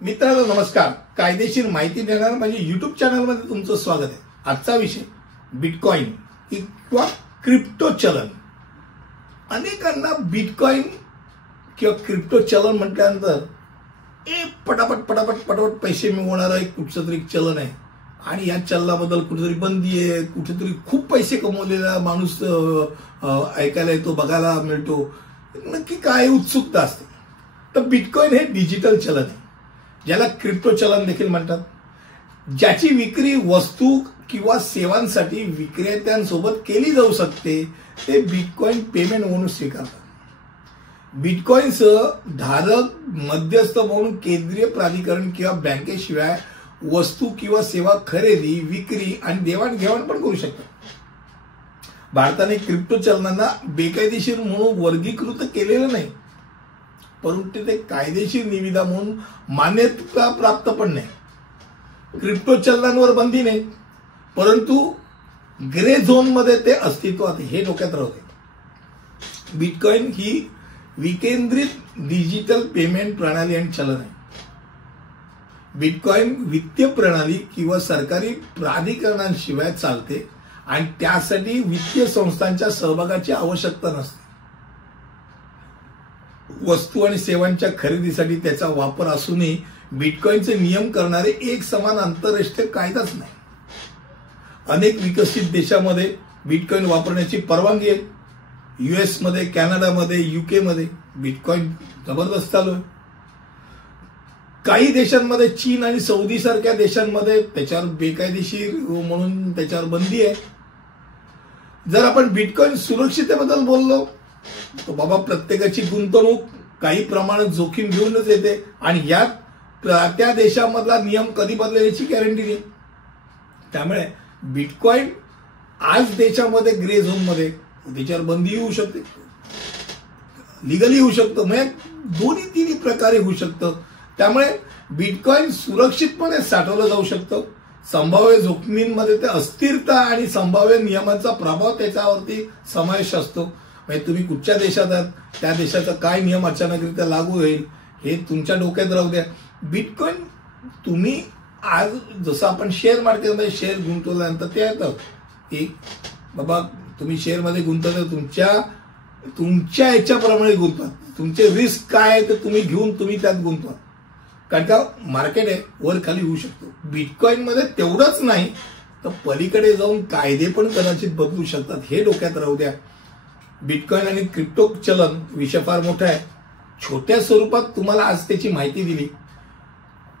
मित्रांनो नमस्कार. कायदेशीर माहिती देणाऱ्या माझ्या YouTube चॅनलमध्ये तुमचं स्वागत आहे. आजचा विषय बिटकॉइन किंवा क्रिप्टो चलन. अनेकांना बिटकॉइन किंवा क्रिप्टो चलन म्हटल्यानंतर पटापट पैसे मिळवणारं एक कुठचं तरी चलन आहे आणि या चलनाबद्दल कुठेतरी बंदी आहे, कुठेतरी खूप पैसे कमवलेला माणूस ऐकायला येतो, बघायला मिळतो. नक्की काय उत्सुकता असते. तर बिटकॉइन हे डिजिटल चलन आहे, ज्याला क्रिप्टो चलन देखील म्हणतात, ज्याची विक्री वस्तू किंवा सेवांसाठी विक्रेत्यांसोबत केली जाऊ शकते. ते बिटकॉइन पेमेंट म्हणून स्वीकारतात. बिटकॉइनसह धारक मध्यस्थ म्हणून केंद्रीय प्राधिकरण किंवा बँकेशिवाय वस्तू किंवा सेवा खरेदी, विक्री आणि देवाणघेवाण पण करू शकतात. भारताने क्रिप्टो चलनांना बेकायदेशीर म्हणून वर्गीकृत केलेलं नाही, परंतु ते कायदेशीर निविदा म्हणून मान्यता प्राप्त पण नाही. क्रिप्टो चलनांवर बंदी नाही, परंतु ग्रे झोन मध्ये ते अस्तित्वात, हे डोक्यात राहू दे. बिटकॉइन ही विकेंद्रित डिजिटल पेमेंट प्रणाली आणि चलन आहे. बिटकॉइन वित्तीय प्रणाली किंवा सरकारी प्राधिकरणांशिवाय चालते आणि त्यासाठी वित्तीय संस्थांच्या सहभागाची आवश्यकता नसते. वस्तू आणि सेवांच्या खरेदीसाठी त्याचा वापर असूनही बिटकॉइनचे नियम करणारे एक समान आंतरराष्ट्रीय कायदाच नाही. अनेक विकसित देशांमध्ये बिटकॉइन वापरण्याची परवानगी आहे. US मध्ये, कॅनडामध्ये, UK मध्ये बिटकॉइन जबरदस्त चालू आहे. काही देशांमध्ये, चीन आणि सौदी सारख्या देशांमध्ये त्याच्यावर बेकायदेशीर म्हणून त्याच्यावर बंदी आहे. जर आपण बिटकॉइन सुरक्षिततेबद्दल बोललो तर बाबा, प्रत्येकाची गुंतवणूक काही प्रमाणात जोखीम घेऊनच येते आणि यात त्या देशामधला नियम कधी बदलेल याची गॅरंटी नाही. त्यामुळे बिटकॉइन आज देशामध्ये ग्रे झोन मध्ये, त्याच्यावर बंदी होऊ शकते, लिगली होऊ शकतं, म्हणजे दोन्ही तिन्ही प्रकारे होऊ शकतं. त्यामुळे बिटकॉइन सुरक्षितपणे साठवलं जाऊ शकतं. संभाव्य जोखमींमध्ये ते अस्थिरता आणि संभाव्य नियमांचा प्रभाव त्याच्यावरती समावेश असतो. म्हणजे तुम्ही कुठच्या देशात आहात, त्या देशाचा काय नियम अचानकरित्या लागू होईल हे तुमच्या डोक्यात राहू द्या. बिटकॉइन तुम्ही आज जसं आपण शेअर मार्केटमध्ये शेअर गुंतवल्यानंतर ते येतं की बाबा तुम्ही शेअरमध्ये गुंतवलं, तुमच्या याच्याप्रमाणे गुंतवा. तुमचे रिस्क काय आहे ते तुम्ही घेऊन तुम्ही त्यात गुंतवा, कारण का मार्केट आहे, वर खाली होऊ शकतो. बिटकॉइन मध्ये तेवढंच नाही तर पलीकडे जाऊन कायदे पण कदाचित बदलू शकतात, हे डोक्यात राहू द्या. बिटकॉइन आणि क्रिप्टो चलन विषय फार मोठा आहे. छोट्या स्वरूपात तुम्हाला आज त्याची माहिती दिली.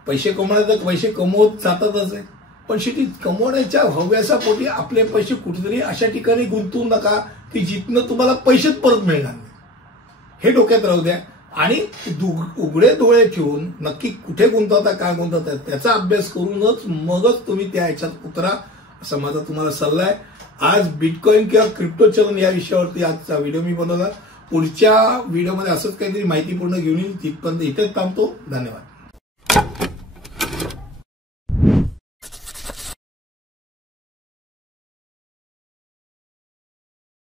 पैसे कमवण्याचं पैसे कमवत जातातच आहे, पण शेवटी कमवण्याच्या हव्यासापोटी आपले पैसे कुठेतरी अशा ठिकाणी गुंतवू नका की जिथनं तुम्हाला पैसेच परत मिळणार नाही, हे डोक्यात राहू द्या. आणि उघडे डोळे ठेवून नक्की कुठे गुंतवता, काय गुंतवता त्याचा अभ्यास करूनच मगच तुम्ही त्या ह्याच्यात उतरा, असा माझा तुम्हाला सल्ला आहे. आज बिटकॉइन किंवा क्रिप्टो चलन या विषयावरती आजचा व्हिडिओ मी बनवला. पुढच्या व्हिडिओमध्ये असंच काहीतरी माहितीपूर्ण घेऊन येईल. तिथपर्यंत इथेच थांबतो. धन्यवाद.